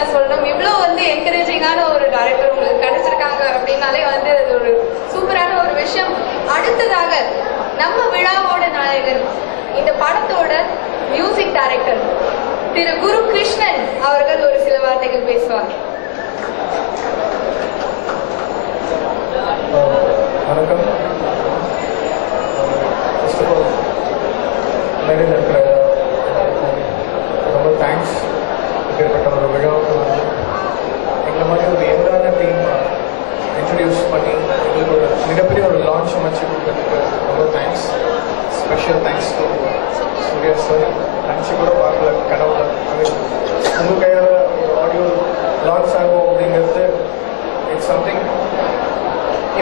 நான் சொல்லணும். இவ்வளோ வந்து என்கரேஜிங்கான ஒரு டைரக்டர் உங்களுக்கு கிடைச்சிருக்காங்க அப்படின்னாலே வந்து அது ஒரு சூப்பரான ஒரு விஷயம். அடுத்ததாக நம்ம விழாவோட நாயகன், இந்த படத்தோட மியூசிக் டைரக்டர் திரு குரு கிருஷ்ணன் அவர்கள் ஒரு சில வார்த்தைகள் பேசுவார். வணக்கம். ஃபர்ஸ்ட் ஆஃப் ஆல் மேடையில் இருக்கிற ரொம்ப தேங்க்ஸ். இப்பேற்பட்ட ஒரு விழாவுக்கு வந்து எங்களை மாதிரி ஒரு எங்கான டீம் இன்ட்ரடியூஸ் பண்ணி எங்களுக்கு ஒரு மிகப்பெரிய ஒரு லான்ச் அமைச்சு கொடுக்கறதுக்கு ரொம்ப thanks. Special thanks to Suriya sir. நினச்சி கூட பார்க்கல கடவுளை உங்கள் கையால் ஒரு ஆடியோ லான்ச் ஆகும் அப்படிங்கிறது இட்ஸ் சம்திங்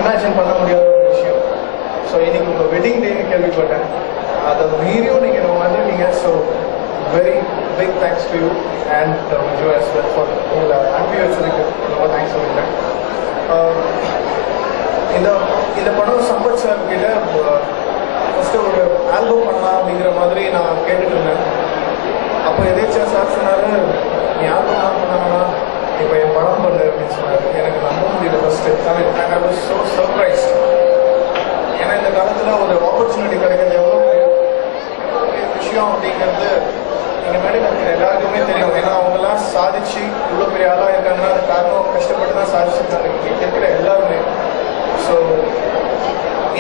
இமேஜின் பண்ண முடியாத ஒரு விஷயம். ஸோ இன்னைக்கு உங்கள் வெட்டிங் டேன்னு கேள்விப்பட்டேன். அதை மீறியும் நீங்கள் நம்ம வந்துட்டீங்க. So very big thanks to you and Viju as well for உங்களை அனுப்பி வச்சதுக்கு ரொம்ப தேங்க்ஸ் சொல்லிட்டேன். இந்த படம் சம்பத் சார் கிட்ட ஃபஸ்ட்டு ஒரு ஆல்பம் பண்ணலாம் அப்படிங்கிற மாதிரி நான் கேட்டுட்டு இருந்தேன். அப்போ எதேச்சா சார் சொன்னார், நீ ஆல்பம் பண்ணாங்கன்னா இப்போ என் படம் பண்ணு அப்படின்னு சொன்னார். எனக்கு நம்ப முடியல first. I was so surprised. ஏன்னா இந்த காலத்தில் ஒரு ஆப்பர்ச்சுனிட்டி கிடைக்கிறது எவ்வளோ பெரிய விஷயம் அப்படிங்கிறது எங்கள் மேலே இருக்கிற எல்லாருக்குமே தெரியும். ஏன்னா அவங்கெல்லாம் சாதிச்சு இவ்வளோ பெரிய ஆளாக இருக்காங்கன்னா அது காரணம் கஷ்டப்பட்டு தான் சாதிச்சிருக்காங்க இங்கே இருக்கிற எல்லாருமே. ஸோ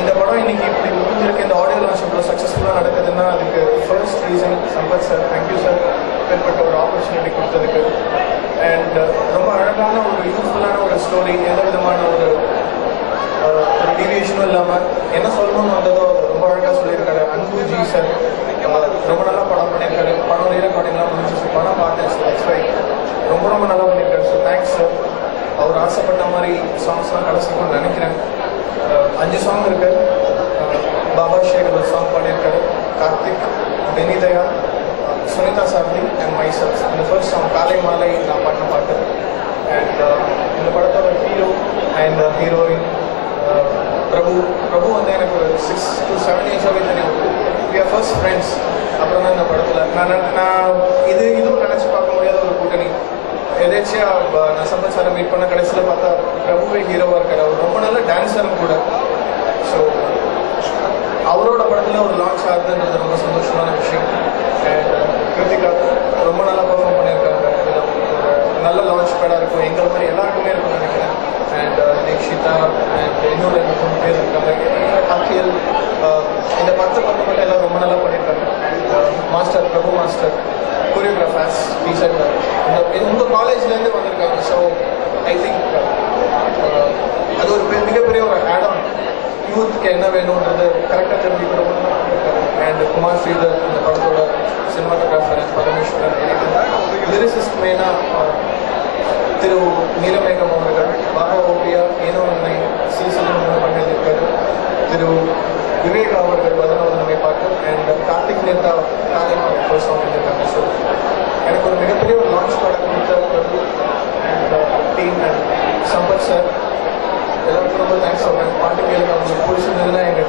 இந்த படம் இன்னைக்கு இப்படி முடிஞ்சிருக்கு, இந்த ஆடியோ லான்ச் இவ்வளோ சக்ஸஸ்ஃபுல்லாக நடக்குதுன்னா அதுக்கு first reason Sampath sir. Thank you sir ஏற்பட்ட ஒரு ஆப்பர்ச்சுனிட்டி கொடுத்ததுக்கு. அண்ட் ரொம்ப அழகான ஒரு யூஸ்ஃபுல்லான ஒரு ஸ்டோரி, எந்த விதமான ஒரு டீவியேஷனும் இல்லாமல் என்ன சொல்லணும்னு வந்ததோ ரொம்ப அழகாக சொல்லியிருக்காரு. அன்புஜி சார் ரொம்ப நல்லா படம் பண்ணியிருக்காரு. படம் ரீரெக்கார்டிங்லாம் முடிஞ்சிச்சு, படம் பார்த்தேன். ரொம்ப ரொம்ப நல்லா பண்ணியிருக்காரு. So thanks sir. அவர் ஆசைப்பட்ட மாதிரி சாங்ஸ்லாம் கடைசிக்கும்னு நினைக்கிறேன். 5 சாங் இருக்கு. பாபா ஷேக் ஒரு சாங் பாடியிருக்காரு. கார்த்திக், பெனிதயா, சுனிதா சார்லி அண்ட் மைசெல்ஃப். இந்த ஃபர்ஸ்ட் சாங் காலை மாலை நான் பண்ண பாட்டு. அண்ட் இந்த படத்தோட ஹீரோ அண்ட் ஹீரோயின் பிரபு வந்து எனக்கு ஒரு 6 to 7 இயர்ஸாகவே தெரியும். We are first friends. அப்புறம் தான் இந்த படத்தில் நான் இதுவும் நினச்சி பார்க்க முடியாத ஒரு கூட்டணி. எதேச்சியாக நான் சம்பத் சாரை மீட் பண்ண கடைசியில் பார்த்தா பிரபுவே ஹீரோவாக இருக்கார். அவர் ரொம்ப நல்ல டான்ஸரும் கூட. ஸோ அவரோட படத்தில் ஒரு லான்ச் ஆகுதுன்றது ரொம்ப சந்தோஷமான விஷயம். அண்ட் கிருத்திகா ரொம்ப நல்லா பர்ஃபார்ம் பண்ணியிருக்காங்க. நல்ல லான்ச் பேடாக இருக்கும், எங்களை மாதிரி எல்லாருக்குமே இருக்கும்னு நினைக்கிறேன். அண்ட் தீக்ஷிதா அண்ட் இன்னொரு 3 பேர் இருக்காங்க. அகில், இந்த 10 மட்டும் எல்லாம் ரொம்ப நல்லா பண்ணியிருக்காங்க. மாஸ்டர் பிரபு மாஸ்டர் கோரியோகிராஃபர்ஸ் டீச்சர் உங்கள் காலேஜ்லேருந்து வந்திருக்காங்க. ஸோ ஐ திங்க் அது ஒரு மிகப்பெரிய ஒரு ஆடம். யூத்துக்கு என்ன வேணுன்றது கரெக்டாக தெரிஞ்சுக்கிறவங்க தான் பண்ணியிருக்காரு. அண்ட் குமார் ஸ்ரீதர் இந்த படத்தோட சினிமாட்டோகிராஃபர் பரமேஸ்வரன். லிரிசிஸ்ட் மெயினாக திரு நீலமேகம் அவர்கள், பாபா ஓபியா ஏனோ என்னை சிறுசிலும் பண்ணியிருக்காரு. திரு விவேக் அவர்கள் வதனவதனமை பார்த்து அண்ட் கார்த்திக் நேதா காலையில் ஃபர்ஸ்ட் சாங் பண்ணியிருக்காங்க. ஸோ எனக்கு ஒரு மிகப்பெரிய ஒரு லான்ச் படம் கொடுத்த and team and Sampath sir எல்லாருக்கும் ரொம்ப தேங்க்ஸ் சொல்கிறேன். பாட்டு கேளுங்க, அவங்களுக்கு பிடிச்சிருந்ததுன்னா எங்கள்